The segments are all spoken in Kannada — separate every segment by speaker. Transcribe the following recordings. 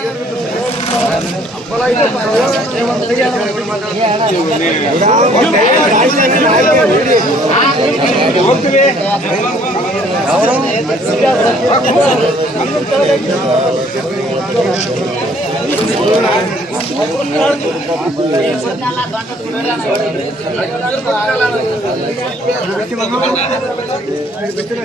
Speaker 1: ಎಲ್ಲ ಬಿಟ್ಟಿಲ್ಲ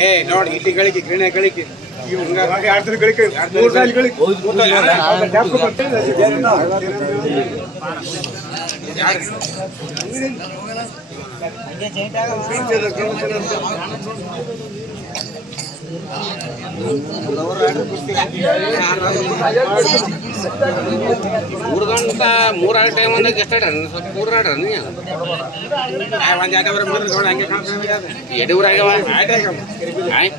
Speaker 1: ಏ ನೋಡಿ ಇಲ್ಲಿ ಗಳಿಕೆ ಗಿರಣೆ ಗಳಿಕೆ ಆಡ್ತಾರೆ ಗಳಿಕೆ ಮೂರು
Speaker 2: ಗಂಟೆ ಮೂರಾರು ಟೈಮ್ ಅಂದಾಗ ಎಷ್ಟಾಡ್ರಿ ಸ್ವಲ್ಪ ಮೂರು ಆಡ್ರ ನೀವು
Speaker 1: ಒಂದ್ ಯಾಕಂದ್ರೆ ಅವರ ಮುಂದೆ ಹಂಗೆ ಕಾಣ್ತದೆ. ಆಯ್ತು.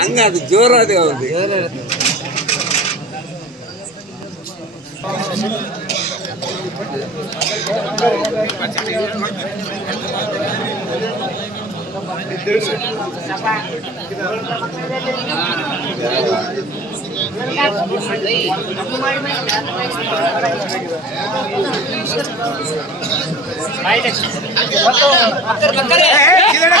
Speaker 2: அங்க அது ஜோராது
Speaker 1: ஆகுது. ಕಿದಡ.